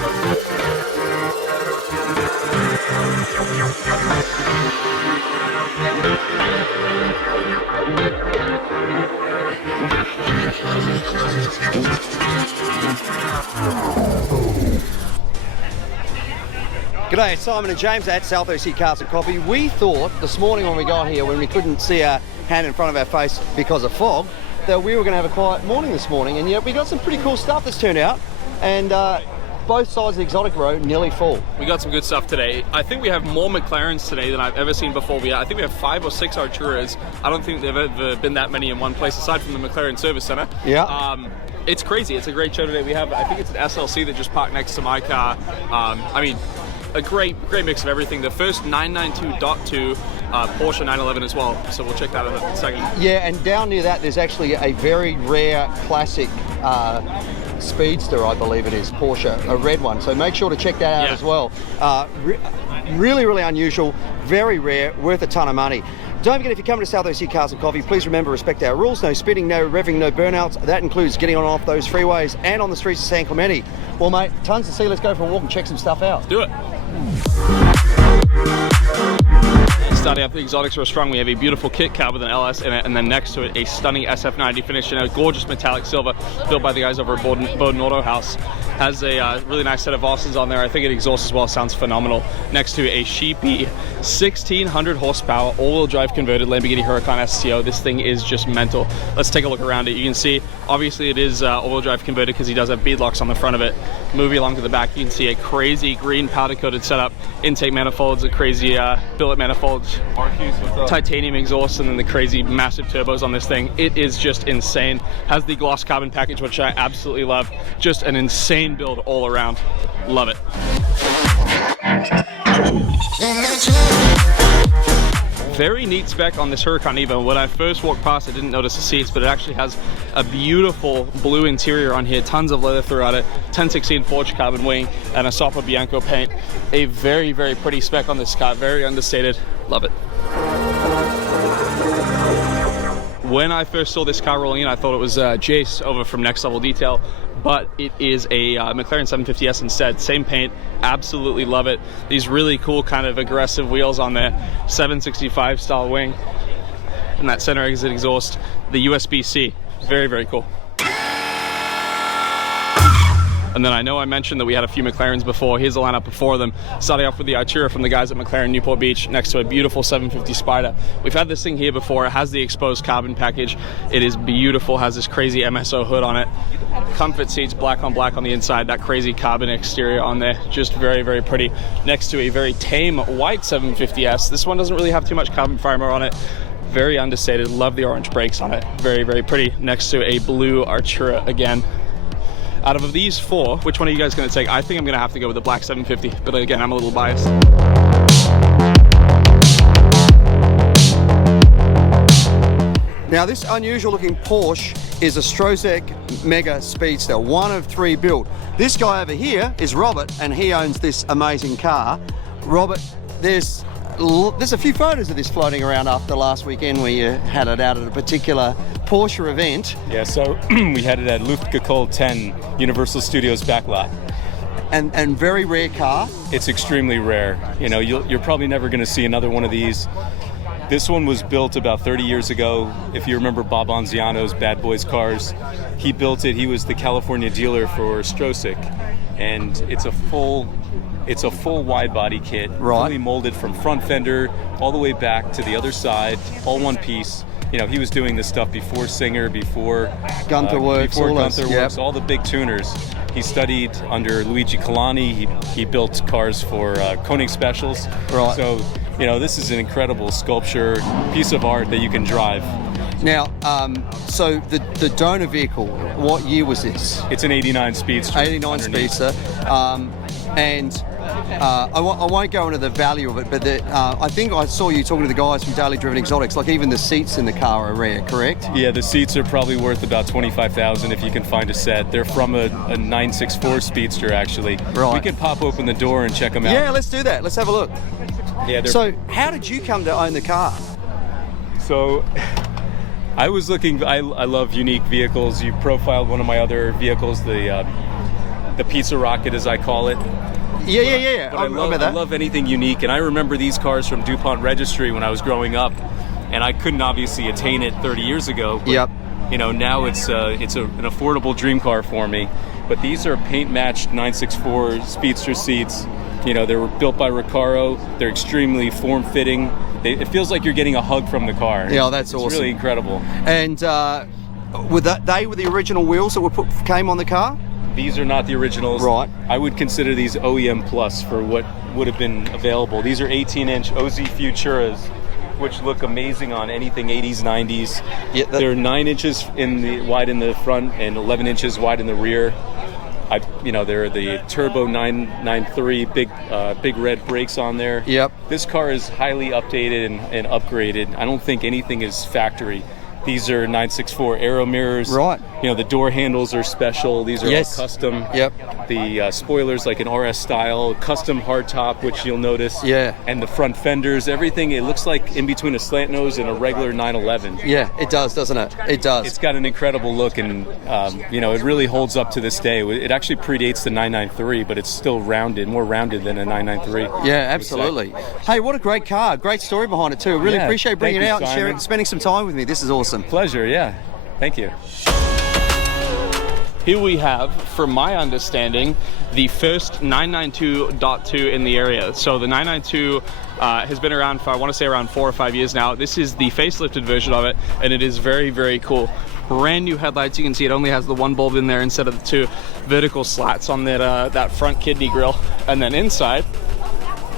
G'day, it's Simon and James at South OC Cars and Coffee. We thought this morning when we got here, when we couldn't see our hand in front of our face because of fog, that we were going to have a quiet morning this morning, and yet we got some pretty cool stuff that's turned out, and both sides of the exotic row nearly full. We got some good stuff today. I think we have more McLarens today than I've ever seen before. I think we have 5 or 6 Arturas. I don't think there have ever been that many in one place aside from the McLaren Service Center. Yeah. It's crazy. It's a great show today. We have, I think it's an SLC that just parked next to my car. I mean, a great mix of everything. The first 992.2 Porsche 911 as well, so we'll check that out in a second. Yeah, and down near that there's actually a very rare classic Speedster, I believe it is, Porsche, a red one, so make sure to check that out as well. Really unusual, very rare, worth a ton of money. Don't forget, if you're coming to South OC Cars and Coffee, please remember, respect our rules. No speeding, no revving, no burnouts. That includes getting on and off those freeways and on the streets of San Clemente. Well, mate, tons to see. Let's go for a walk and check some stuff out. Do it. Starting off the exotics real strong, we have a beautiful kit cab with an LS in it, and then next to it a stunning SF90 finished in a gorgeous metallic silver built by the guys over at Bowden Auto House. Has a really nice set of Austins on there. I think it exhausts as well, sounds phenomenal. Next to a sheepy 1600 horsepower all-wheel drive converted Lamborghini Huracan STO. This thing is just mental. Let's take a look around it. You can see obviously it is all-wheel drive converted because he does have beadlocks on the front of it. Moving along to the back, you can see a crazy green powder coated setup, intake manifolds, a crazy billet manifolds, titanium exhaust, and then the crazy massive turbos on this thing. It is just insane. Has the gloss carbon package, which I absolutely love. Just an insane build all around. Love it. Very neat spec on this Huracan Evo. When I first walked past, I didn't notice the seats, but it actually has a beautiful blue interior on here, tons of leather throughout it, 1016 forged carbon wing, and a Sopra Bianco paint. A very pretty spec on this car, very understated. Love it. When I first saw this car rolling in, I thought it was Jace over from Next Level Detail, but it is a McLaren 750S instead. Same paint, absolutely love it. These really cool kind of aggressive wheels on there, 765 style wing, and that center exit exhaust, the USB-C, very cool. And then I know I mentioned that we had a few McLarens before. Here's the lineup before them. Starting off with the Artura from the guys at McLaren Newport Beach next to a beautiful 750 Spider. We've had this thing here before. It has the exposed carbon package. It is beautiful, has this crazy MSO hood on it. Comfort seats, black on the inside, that crazy carbon exterior on there. Just very pretty. Next to a very tame white 750S. This one doesn't really have too much carbon fiber on it. Very understated, love the orange brakes on it. Very pretty. Next to a blue Artura again. Out of these 4, which one are you guys going to take? I think I'm going to have to go with the black 750, but again, I'm a little biased. Now, this unusual looking Porsche is a Strosek Mega Speedster, 1 of 3 built. This guy over here is Robert, and he owns this amazing car. Robert, there's a few photos of this floating around after last weekend where you had it out at a particular Porsche event. Yeah, so we had it at Luftgekühlt 10, Universal Studios backlot. And very rare car. It's extremely rare. You know, you're probably never going to see another one of these. This one was built about 30 years ago. If you remember Bob Anziano's Bad Boys Cars, he built it. He was the California dealer for Strosek, and it's a full wide body kit, fully molded from front fender all the way back to the other side, all one piece. You know, he was doing this stuff before Singer, before Gunther Works, all the big tuners. He studied under Luigi Colani. He built cars for Koenig Specials. Right. So, you know, this is an incredible sculpture, piece of art that you can drive. Now, so the donor vehicle, what year was this? It's an 89 Speedster. 89 underneath. Speedster. And I won't go into the value of it, but I think I saw you talking to the guys from Daily Driven Exotics, like even the seats in the car are rare, correct? Yeah, the seats are probably worth about $25,000 if you can find a set. They're from a 964 Speedster, actually. Right. We can pop open the door and check them out. Yeah, let's do that. Let's have a look. Yeah. So how did you come to own the car? So I was looking, I love unique vehicles. You profiled one of my other vehicles, the the pizza rocket, as I call it. Yeah. But I love anything unique, and I remember these cars from DuPont Registry when I was growing up, and I couldn't obviously attain it 30 years ago. But, you know, now it's an affordable dream car for me. But these are paint-matched 964 Speedster seats. You know, they were built by Recaro. They're extremely form-fitting. It feels like you're getting a hug from the car. Yeah, that's awesome. It's really incredible. And were the original wheels that came on the car? These are not the originals. Right. I would consider these OEM Plus for what would have been available. These are 18-inch OZ Futuras, which look amazing on anything 80s, 90s. Yeah, they're 9 inches wide in the front and 11 inches wide in the rear. They're the turbo 993 big red brakes on there. Yep. This car is highly updated and upgraded. I don't think anything is factory. These are 964 aero mirrors. Right. You know, the door handles are special. These are all custom. Yep. The spoilers like an RS style, custom hardtop, which you'll notice. Yeah. And the front fenders, everything. It looks like in between a slant nose and a regular 911. Yeah, it does, doesn't it? It does. It's got an incredible look, and it really holds up to this day. It actually predates the 993, but it's still rounded, more rounded than a 993. Yeah, absolutely. Hey, what a great car! Great story behind it too. Really appreciate bringing it out and sharing, spending some time with me. This is awesome. Pleasure, yeah. Thank you. Here we have, from my understanding, the first 992.2 in the area. So the 992 has been around for, I want to say, around 4 or 5 years now. This is the facelifted version of it, and it is very, very cool. Brand new headlights. You can see it only has the one bulb in there instead of the 2 vertical slats on that front kidney grille. And then inside,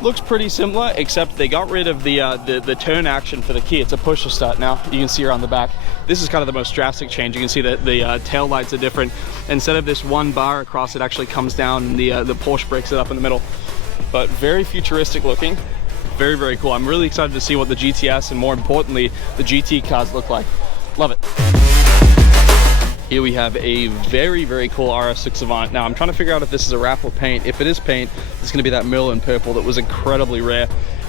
looks pretty similar, except they got rid of the turn action for the key. It's a push to start now. You can see around the back. This is kind of the most drastic change. You can see that the tail lights are different. Instead of this one bar across, it actually comes down, and the Porsche breaks it up in the middle. But very futuristic looking. Very, very cool. I'm really excited to see what the GTS and, more importantly, the GT cars look like. Love it. Here we have a very, very cool RS6 Avant. Now, I'm trying to figure out if this is a wrap or paint. If it is paint, it's going to be that Merlin purple that was incredibly rare.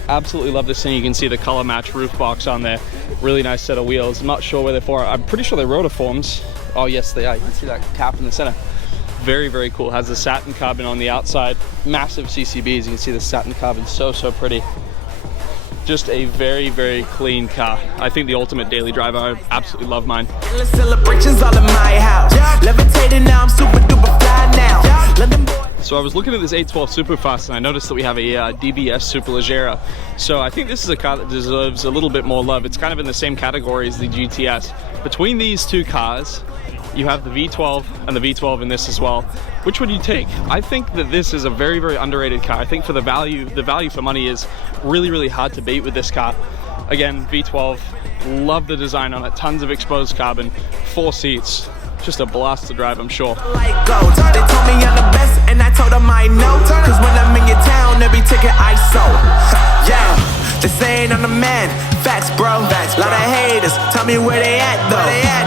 Absolutely love this thing. You can see the color match roof box on there. Really nice set of wheels. I'm not sure where they're for. I'm pretty sure they're rotiforms. Oh, yes, they are. You can see that cap in the center. Very, very cool. Has the satin carbon on the outside. Massive CCBs. You can see the satin carbon. So, so pretty. Just a very, very clean car. I think the ultimate daily driver. I absolutely love mine. Celebrations all in my house. Levitating now, I'm super duper fly now. London boy. So I was looking at this 812 Superfast, and I noticed that we have a DBS Superleggera. So I think this is a car that deserves a little bit more love. It's kind of in the same category as the GTS. Between these two cars, you have the V12 and the V12 in this as well. Which would you take? I think that this is a very, very underrated car. I think for the value for money is really, really hard to beat with this car. Again, V12, love the design on it. Tons of exposed carbon, 4 seats. Just a blast to drive, I'm sure. They told me I'm the best, and I told them I know. Cause when I'm in your town, every ticket I sold. Yeah, they saying I'm the man. Facts, bro. Facts, lot of haters. Tell me where they at, though.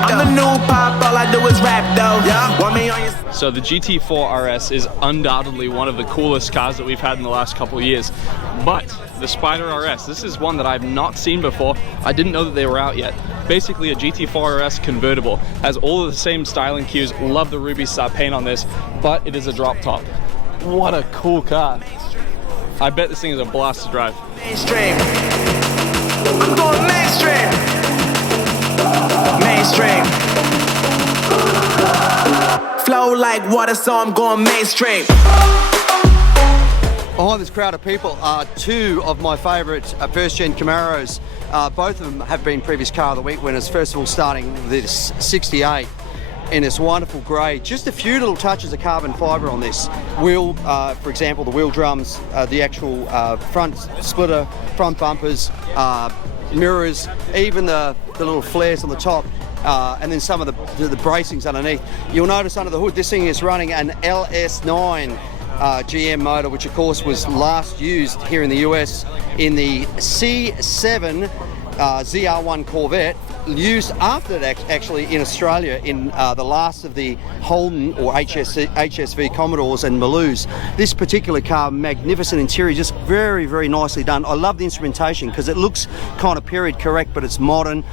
I'm the new pop, all I do is rap, though. Yeah, want me on your... So the GT4 RS is undoubtedly one of the coolest cars that we've had in the last couple of years. But the Spider RS, this is one that I've not seen before. I didn't know that they were out yet. Basically a GT4 RS convertible. Has all of the same styling cues. Love the ruby star paint on this, but it is a drop top. What a cool car. I bet this thing is a blast to drive. Mainstream. I'm going mainstream. Mainstream. Flow like water, so I'm going mainstream. Behind this crowd of people are 2 of my favourite first-gen Camaros. Both of them have been previous Car of the Week winners. First of all, starting with this 68 in this wonderful grey. Just a few little touches of carbon fibre on this wheel. For example, the wheel drums, the actual front splitter, front bumpers, mirrors, even the little flares on the top. And then some of the bracings underneath. You'll notice under the hood, this thing is running an LS9 GM motor, which of course was last used here in the US in the C7 ZR1 Corvette. used after that actually in Australia in the last of the Holden or HSV Commodores and Maloos. This particular car, magnificent interior, just very, very nicely done. I love the instrumentation because it looks kind of period correct, but it's modern.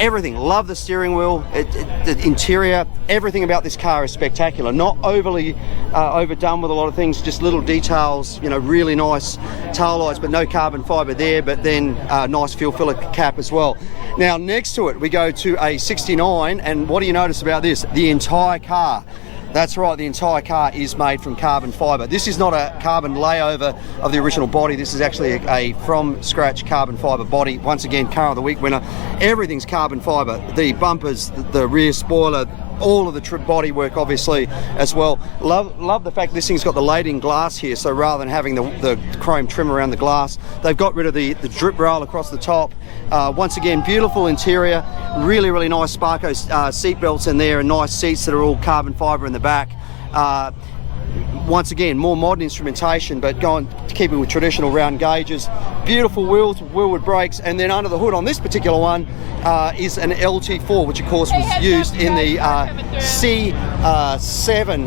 Everything, love the steering wheel, the interior, everything about this car is spectacular. Not overly overdone with a lot of things, just little details, you know, really nice tail lights, but no carbon fibre there, but then nice fuel filler cap as well. Now next to it we go to a 69, and what do you notice about this? The entire car. That's right, the entire car is made from carbon fibre. This is not a carbon layover of the original body. This is actually a from scratch carbon fibre body. Once again, car of the week winner. Everything's carbon fibre. The bumpers, the rear spoiler, all of the body work obviously as well. Love the fact this thing's got the laid-in glass here, so rather than having the chrome trim around the glass, they've got rid of the drip rail across the top. Once again, beautiful interior, really, really nice Sparco seat belts in there, and nice seats that are all carbon fibre in the back. Once again, more modern instrumentation, but keeping with traditional round gauges. Beautiful wheels, wheelwood brakes, and then under the hood on this particular one is an LT4, which of course was used in the C7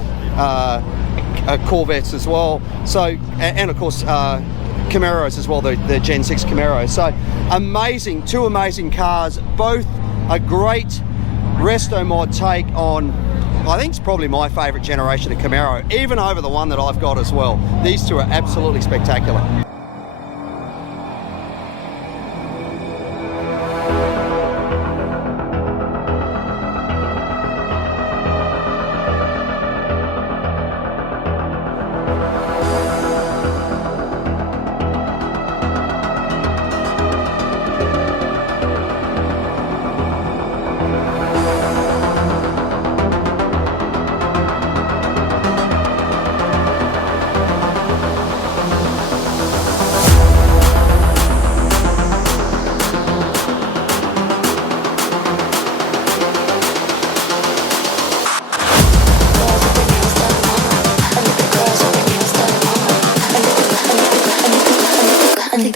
Corvettes as well. So, and of course Camaros as well, the Gen 6 Camaro. So amazing, two amazing cars, both a great resto mod take on, I think it's probably my favourite generation of Camaro, even over the one that I've got as well. These two are absolutely spectacular.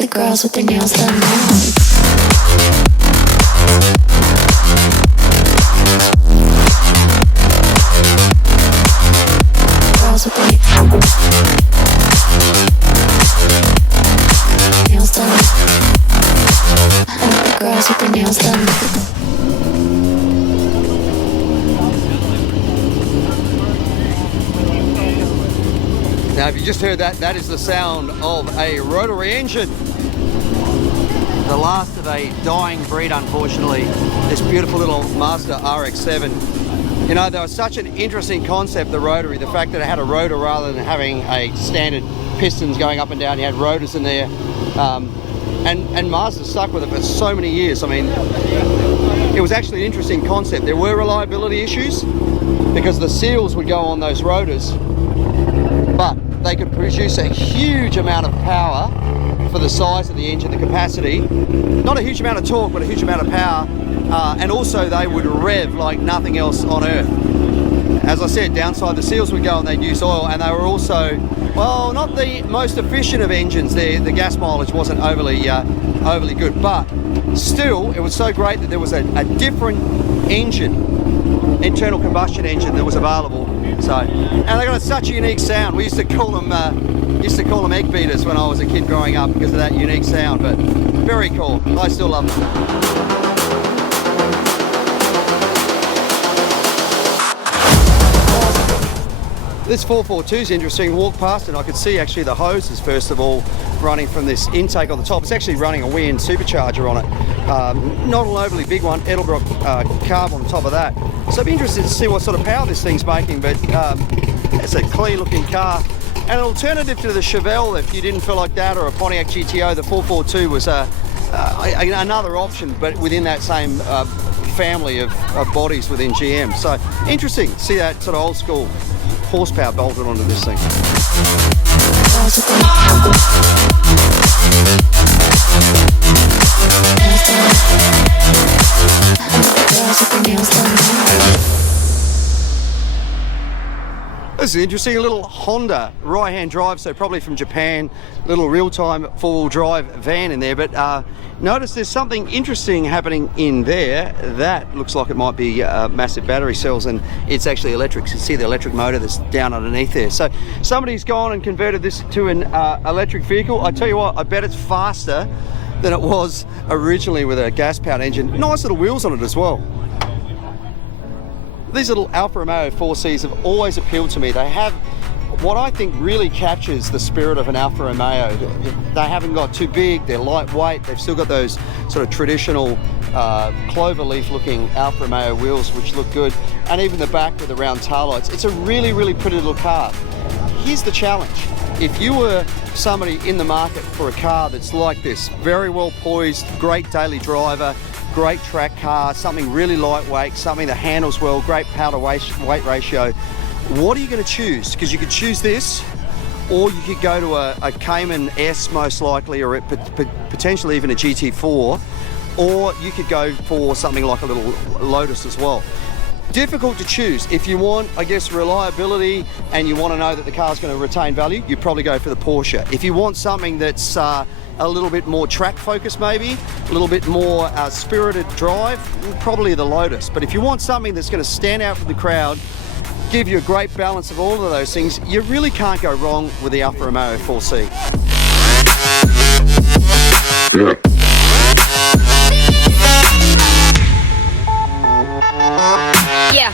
Girls with their nails done now. Girls with their nails done. I like the girls with their nails done. Now, if you just heard that, that is the sound of a rotary engine. The last of a dying breed, unfortunately, this beautiful little Mazda RX-7. You know, there was such an interesting concept, the rotary, the fact that it had a rotor rather than having a standard pistons going up and down. You had rotors in there, and Mazda stuck with it for so many years. I mean, it was actually an interesting concept. There were reliability issues because the seals would go on those rotors, but they could produce a huge amount of power for the size of the engine, the capacity. Not a huge amount of torque, but a huge amount of power. And also they would rev like nothing else on earth. As I said, downside, the seals would go and they'd use oil, and they were also, well, not the most efficient of engines. The gas mileage wasn't overly good, but still, it was so great that there was a different engine, internal combustion engine that was available. So, and they got such a unique sound. We used to call them egg beaters when I was a kid growing up because of that unique sound. But very cool. I still love them. This 442 is interesting. Walked past and I could see actually the hoses first of all running from this intake on the top. It's actually running a Wien supercharger on it. Not an overly big one. Edelbrock carb on top of that. So I'd be interested to see what sort of power this thing's making, but it's a clean looking car. And an alternative to the Chevelle, if you didn't feel like that, or a Pontiac GTO, the 442 was another option, but within that same family of bodies within GM. So interesting to see that sort of old school horsepower bolted onto this thing. This is interesting, a little Honda right-hand drive, so probably from Japan, little real-time four-wheel drive van in there, but notice there's something interesting happening in there. That looks like it might be massive battery cells, and it's actually electric. So you see the electric motor that's down underneath there. So somebody's gone and converted this to an electric vehicle. I tell you what, I bet it's faster than it was originally with a gas-powered engine. Nice little wheels on it as well. These little Alfa Romeo 4Cs have always appealed to me. They have what I think really captures the spirit of an Alfa Romeo. They haven't got too big, they're lightweight, they've still got those sort of traditional clover leaf looking Alfa Romeo wheels which look good, and even the back with the round taillights. It's a really, really pretty little car. Here's the challenge. If you were somebody in the market for a car that's like this, very well poised, great daily driver, great track car, something really lightweight, something that handles well, great power to weight ratio, what are you going to choose? Because you could choose this, or you could go to a Cayman S most likely, or potentially even a GT4, or you could go for something like a little Lotus as well. Difficult to choose. If you want, I guess, reliability and you want to know that the car's going to retain value, you probably go for the Porsche. If you want something that's a little bit more track focused, maybe a little bit more spirited drive, probably the Lotus. But if you want something that's going to stand out from the crowd, give you a great balance of all of those things, you really can't go wrong with the Alfa Romeo 4C. Yeah.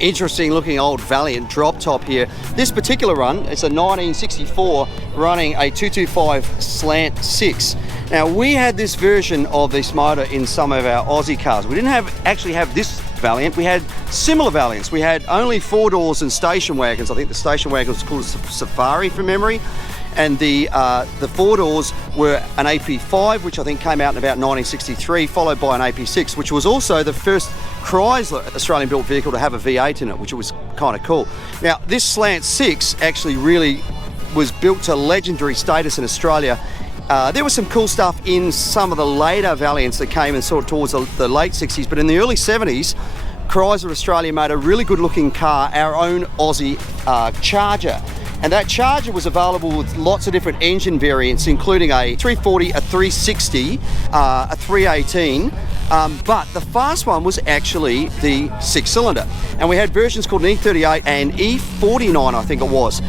Interesting looking old Valiant drop top here. This particular run, it's a 1964 running a 225 slant 6. Now we had this version of this motor in some of our Aussie cars. We didn't actually have this Valiant, we had similar Valiants. We had only 4 doors and station wagons. I think the station wagon was called Safari from memory. And the 4 doors were an AP5, which I think came out in about 1963, followed by an AP6, which was also the first Chrysler Australian-built vehicle to have a V8 in it, which was kind of cool. Now, this Slant 6 actually really was built to legendary status in Australia. There was some cool stuff in some of the later Valiants that came in sort of towards the late 60s, but in the early 70s, Chrysler Australia made a really good-looking car, our own Aussie Charger. And that Charger was available with lots of different engine variants, including a 340, a 360, a 318, but the fast one was actually the 6-cylinder. And we had versions called an E38 and E49, I think it was.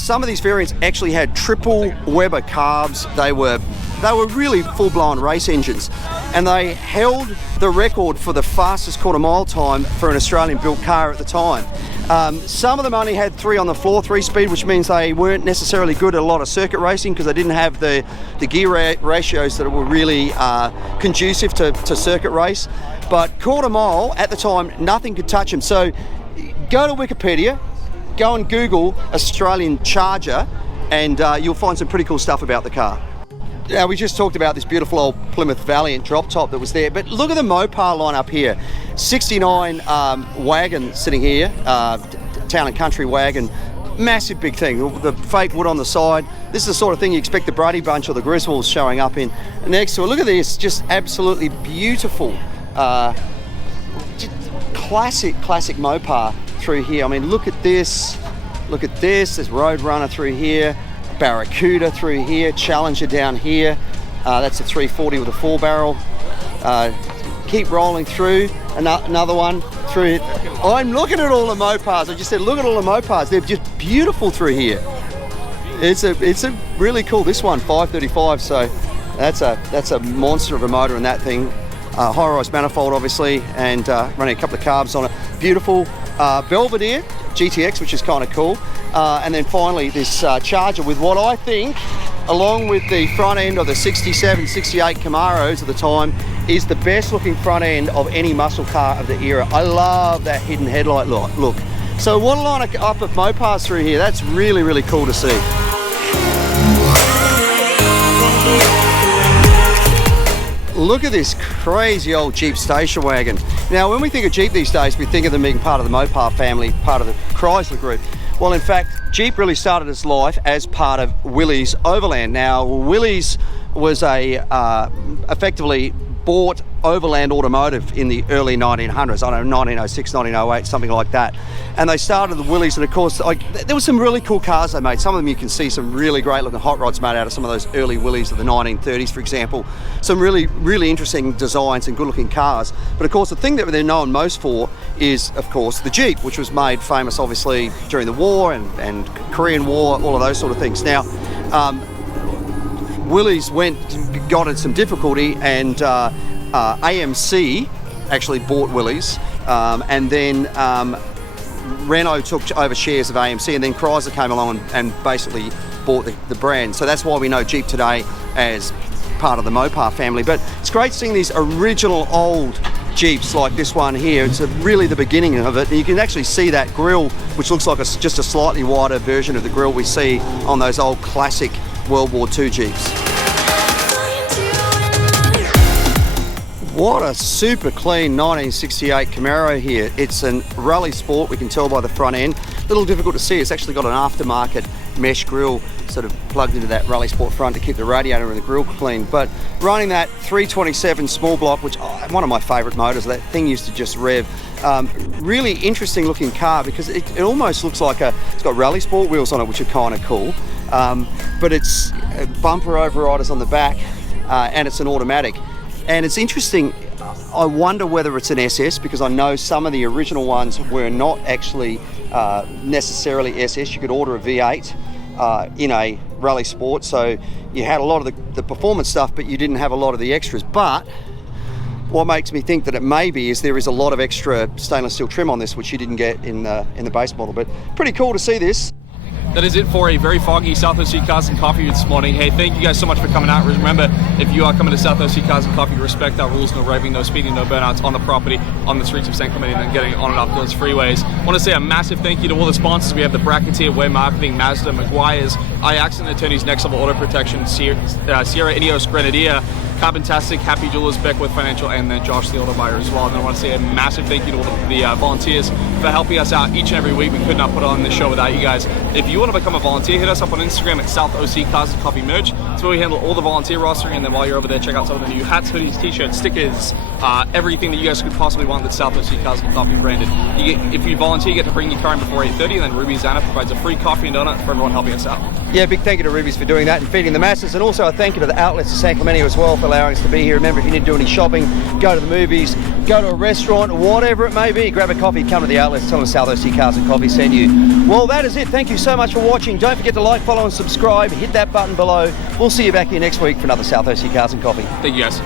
Some of these variants actually had triple Weber carbs. They were really full-blown race engines, and they held the record for the fastest quarter-mile time for an Australian-built car at the time. Some of them only had 3 on the floor, 3-speed, which means they weren't necessarily good at a lot of circuit racing because they didn't have the gear ratios that were really conducive to circuit race. But quarter mile, at the time, nothing could touch them. So go to Wikipedia, go and Google Australian Charger, and you'll find some pretty cool stuff about the car. Now, we just talked about this beautiful old Plymouth Valiant drop top that was there, but look at the Mopar line up here. 69 wagon sitting here, town and country wagon, massive big thing, the fake wood on the side. This is the sort of thing you expect the Brady Bunch or the Griswolds showing up in. Next to it, look at this, just absolutely beautiful, classic Mopar through here. I mean, look at this, there's Roadrunner through here, Barracuda through here, Challenger down here. That's a 340 with a 4-barrel. Keep rolling through, another one through. I'm looking at all the Mopars. I just said, look at all the Mopars. They're just beautiful through here. It's a really cool. This one, 535. So that's a monster of a motor in that thing. High-rise manifold, obviously, and running a couple of carbs on it. Beautiful Belvedere GTX, which is kind of cool. And then finally this Charger with what I think, along with the front end of the 67, 68 Camaros at the time, is the best looking front end of any muscle car of the era. I love that hidden headlight look. So what a line-up of Mopars through here. That's really, really cool to see. look at this crazy old Jeep station wagon. Now, when we think of Jeep these days, we think of them being part of the Mopar family, part of the Chrysler group. Well, in fact, Jeep really started its life as part of Willys Overland. Now, Willys was effectively bought Overland Automotive in the early 1900s, I don't know, 1906, 1908, something like that. And they started the Willys, and of course, there were some really cool cars they made. Some of them you can see some really great looking hot rods made out of some of those early Willys of the 1930s, for example. Some really, really interesting designs and good looking cars. But of course, the thing that they're known most for is, of course, the Jeep, which was made famous, obviously, during the war and Korean War, all of those sort of things. Now, Willys got in some difficulty, and AMC actually bought Willys, and then Renault took over shares of AMC, and then Chrysler came along and basically bought the brand. So that's why we know Jeep today as part of the Mopar family. But it's great seeing these original old Jeeps like this one here. It's really the beginning of it. And you can actually see that grille, which looks like just a slightly wider version of the grille we see on those old classic World War II Jeeps. What a super clean 1968 Camaro here. It's a rally sport, we can tell by the front end. A little difficult to see, it's actually got an aftermarket mesh grille sort of plugged into that rally sport front to keep the radiator and the grille clean. But running that 327 small block, which one of my favourite motors, that thing used to just rev. Really interesting looking car, because it almost looks like it's got rally sport wheels on it, which are kind of cool. But it's bumper overriders on the back, and it's an automatic. And it's interesting, I wonder whether it's an SS, because I know some of the original ones were not actually necessarily SS. You could order a V8 in a rally sport, so you had a lot of the performance stuff, but you didn't have a lot of the extras. But what makes me think that it may be is there is a lot of extra stainless steel trim on this, which you didn't get in the base model. But pretty cool to see this. That is it for a very foggy South OC Cars and Coffee this morning. Hey, thank you guys so much for coming out. Remember, if you are coming to South OC Cars and Coffee, respect our rules: no raving, no speeding, no burnouts on the property, on the streets of San Clemente, and then getting on and off those freeways. I want to say a massive thank you to all the sponsors. We have the Bracketeer, Way Marketing, Mazda, McGuire's, iAccident Attorneys, Next Level Auto Protection, Sierra Ineos Grenadier, Carbontastic, Happy Jewelers, Beckwith Financial, and then Josh the Auto Buyer as well. And I want to say a massive thank you to all the volunteers for helping us out each and every week. We could not put on this show without you guys. If you want to become a volunteer, hit us up on Instagram at South OC Cars and Coffee Merch. It's where we handle all the volunteer rostering, and then while you're over there, check out some of the new hats, hoodies, t-shirts, stickers, everything that you guys could possibly want that's South OC Cars and Coffee branded. If you volunteer, you get to bring your car in before 8:30, and then Ruby Zana provides a free coffee and donut for everyone helping us out. Yeah, big thank you to Ruby's for doing that and feeding the masses, and also a thank you to the outlets of San Clemente as well for allowing us to be here. Remember, if you need to do any shopping, go to the movies, go to a restaurant, whatever it may be, grab a coffee, come to the outlets, tell them South OC Cars and Coffee send you. Well, that is it. Thank you so much for watching. Don't forget to like, follow and subscribe. Hit that button below. We'll see you back here next week for another South OC Cars and Coffee. Thank you guys.